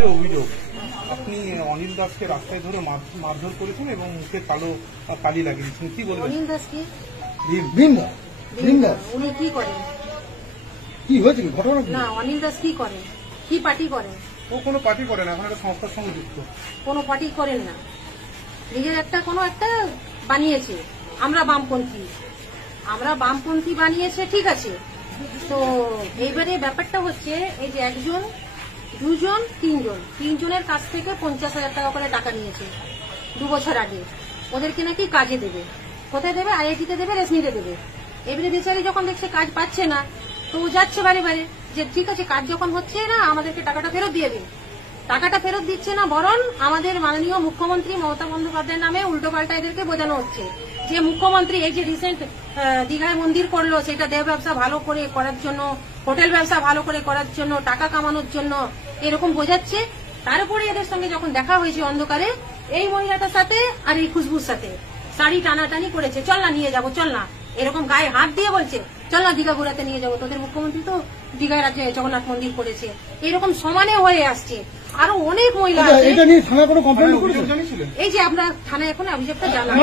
বিরুদ্ধে অভিযোগ, আপনি অনিল দাসকে রাস্তায় ধরে মারধর করেছেন এবং মুখে কালো কালি লাগিয়ে দিচ্ছেন, কি বলবেন? অনিল দাস কি? উনি কি করেন? কি হয়েছে ঘটনা? না, অনিল দাস কি করেন? কি পার্টি করেন? ও কোনো পার্টি করে না, এখন একটা সংস্থার সঙ্গে যুক্ত। কোনো পার্টি করেন না, নিজের কোনো একটা বানিয়েছে। আমরা বামপন্থী বানিয়েছে, ঠিক আছে। তো এইবারে ব্যাপারটা হচ্ছে এই যে একজন, দুজন, তিনজনের কাছ থেকে 50,000 টাকা করে টাকা নিয়েছে 2 বছর আগে। ওদেরকে নাকি কাজে দেবে, কোথায় দেবে? আইআইটিতে দেবে, রেশমিতে দেবে। এবারে বেচারি যখন দেখছে কাজ পাচ্ছে না, তো যাচ্ছে বারে বারে যে ঠিক আছে, কাজ যখন হচ্ছে না আমাদেরকে টাকাটা ফেরত দিয়ে দিন। টাকাটা ফেরত দিচ্ছে না, বরং আমাদের মাননীয় মুখ্যমন্ত্রী মমতা বন্দ্যোপাধ্যায়ের নামে উল্টোপাল্টা এদেরকে বোঝানো হচ্ছে যে মুখ্যমন্ত্রী এই যে রিসেন্ট দীঘায় মন্দির করলো, সেটা দেহ ব্যবসা ভালো করে করার জন্য, হোটেল ব্যবসা ভালো করে করার জন্য, টাকা কামানোর জন্য এরকম বোঝাচ্ছে। তারপরে এদের সঙ্গে যখন দেখা হয়েছে অন্ধকারে, এই মহিলাটার সাথে আর এই খুশবুর সাথে শাড়ি টানাটানি করেছে, চল না নিয়ে যাবো, চল না, এরকম গায়ে হাত দিয়ে বলছে চল না দীঘা ঘোরাতে নিয়ে যাবো, তোদের মুখ্যমন্ত্রী তো দীঘায় জগন্নাথ মন্দির করেছে। এরকম সমানে হয়ে আসছে। আরো অনেক মহিলা আছে। এই যে আমরা থানায় এখন অভিযোগটা জানাবো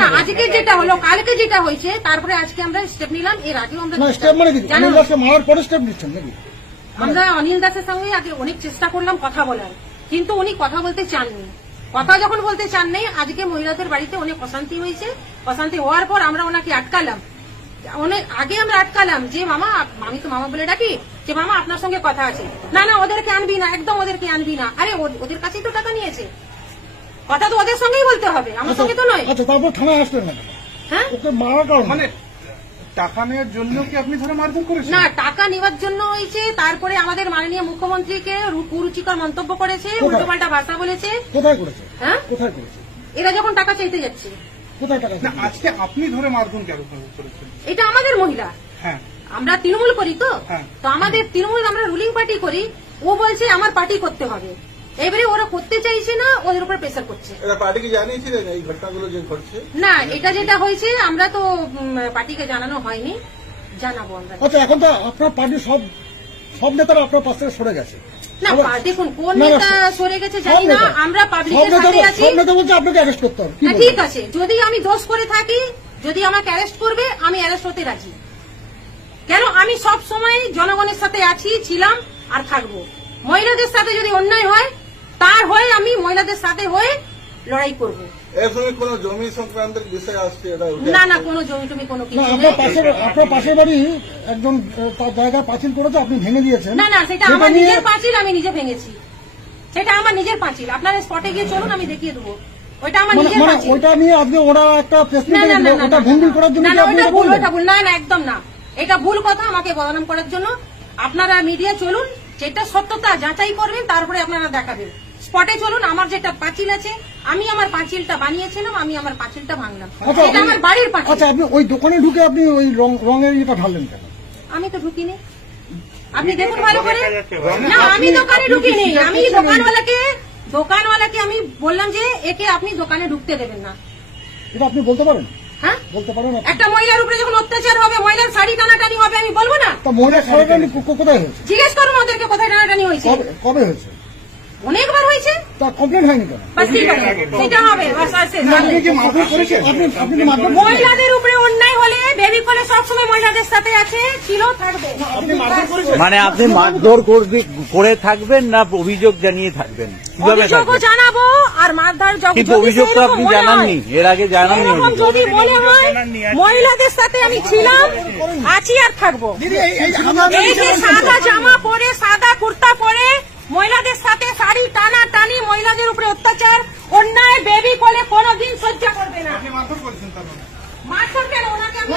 না, আজকে যেটা হলো, কালকে যেটা হয়েছে, তারপরে আজকে আমরা স্টেপ নিলাম। এর আগেও আমরা আমরা অনিল দাসের সঙ্গে আগে অনেক চেষ্টা করলাম কথা বলার, কিন্তু উনি কথা বলতে চাননি। কথা যখন বলতে চাননি, আজকে মহিলাদের বাড়িতে অনেক অশান্তি হয়েছে। অশান্তি হওয়ার পর আমরা ওনাকে আটকালাম। অনেক আগে আমরা আটকালাম যে মামা, আমি তো মামা বলে ডাকি, যে মামা আপনার সঙ্গে কথা আছে। না না, ওদেরকে আনবি না, একদম ওদেরকে আনবি না। আরে ওদের কাছেই তো টাকা নিয়েছে, কথা তো ওদের সঙ্গেই বলতে হবে, আমার সঙ্গে তো নয়। তারপর থানায় আসলেন না? হ্যাঁ, মানে টাকা নেওয়ার জন্য কি আপনি ধরে মারধর করেছেন? না, টাকা নেওয়ার জন্য হয়েছে। তারপরে আমাদের মাননীয় মুখ্যমন্ত্রীকে কুরুচিকর মন্তব্য করেছে, উল্টোপাল্টা ভাষা বলেছে। কোথায় করেছে? হ্যাঁ, কোথায় করেছে? এরা যখন টাকা চাইতে যাচ্ছে। কোথায় টাকা? আজকে আপনি ধরে মারধর কেন করেছেন? এটা আমাদের মহিলা। হ্যাঁ, আমরা তৃণমূল করি তো, আমাদের তৃণমূল, আমরা রুলিং পার্টি করি। ও বলছে আমার পার্টি করতে হবে, এবারে ওরা করতে চাইছে না, ওদের উপর প্রেসার করছে। পার্টিকে জানিয়েছিলেন এই ঘটনাগুলো যে ঘটছে? না, এটা যেটা হয়েছে আমরা তো পার্টিকে জানানো হয়নি, জানাবো আমরা। আচ্ছা, এখন তো আপনার পার্টির সব নেতারা আপনার পাশ থেকে সরে গেছে। না, দেখুন কোন নেতা সরে গেছে জানি না, আমরা পাবলিকের সাথে আছি। সব নেতা বলছে আপনাকে অ্যারেস্ট করতে হবে। ঠিক আছে, যদি আমি দোষ করে থাকি, যদি আমাকে অ্যারেস্ট করবে, আমি অ্যারেস্ট হতে রাজি। কেন? আমি সব সময় জনগণের সাথে আছি, ছিলাম আর থাকবো। মহিলাদের সাথে যদি অন্যায় হয়, তার হয়ে আমি মহিলাদের সাথে হয়ে লড়াই করবো। এর সঙ্গে কোনো জমি সংক্রান্ত বিষয় আসছে? না না, কোনো জমি টমি কোনো কিছু। আপনার পাশের বাড়ি একজন তার জায়গায় পাঁচিল করেছে, আপনি ভেঙে দিয়েছেন। না না, সেটা আমার নিজের পাঁচিল, আমি নিজে ভেঙেছি। সেটা আমার নিজের পাঁচিল, আপনারা স্পটে গিয়ে চলুন, আমি দেখিয়ে দেবো। ওইটা আমার নিজের পাঁচিল। ওইটা নিয়ে আজকে ওরা একটা ওটা ভঙ্গি করার জন্য। না, ওইটা ভুল, ওইটা ভুল। না না, একদম না, এটা ভুল কথা, আমাকে বদনাম করার জন্য। আপনারা মিডিয়া চলুন, যেটা সত্যতা যাচাই করবেন, তারপরে আপনারা দেখাবেন। স্পটে চলুন, আমার যেটা পাঁচিল আছে, আমি আমার পাঁচিলটা বানিয়েছিলাম, আমি আমার পাঁচিলটা ভাঙলাম। এটা আমার বাড়ির পাঁচিল। আচ্ছা, আপনি ওই দোকানে ঢুকে আপনি ওই রঙের ইয়েটা ঢাললেন কেন? আমি তো ঢুকিনি, আপনি দেখুন ভালো করে। না, আমি দোকানে ঢুকিনি, আমি দোকানওয়ালাকে আমি বললাম যে একে আপনি দোকানে ঢুকতে দেবেন না। এটা আপনি বলতে পারেন? হ্যাঁ, বলতে পারেন। একটা মহিলার উপরে যখন অত্যাচার হবে, মহিলার শাড়ি টানাটানি হবে, আমি বলবো না? মহিলার শাড়ি টানাটানি কোথায় হয়েছে? জিজ্ঞেস করুন ওদেরকে কোথায় টানাটানি হয়েছে। কবে হয়েছে? অনেকবার হয়েছে। তা কমপ্লেন হয়নি কেন? সেটা হবে। মহিলাদের উপরে অন্যায় হলে বেবি কলে সবসময় মহিলাদের সাথে আছে, ছিল, থাকবে। মানে আপনি মারধর করে থাকবেন না অভিযোগ জানিয়ে থাকবেন? অভিযোগও জানাবো আর মারধর, কিন্তু অভিযোগ তো আপনি জানাননি, এর আগে জানাননি। যদি মনে হয় মহিলাদের সাথে আমি ছিলাম, আছি আর থাকবো। এই যে সাদা জামা পরে, সাদা কুর্তা পরে, মহিলাদের সাথে শাড়ি টানা টানি, মহিলাদের উপরে অত্যাচার, অন্যায়, বেবি কলে কোনোদিন সহ্য করবে না। মারধর কেন? ওনাকে আমি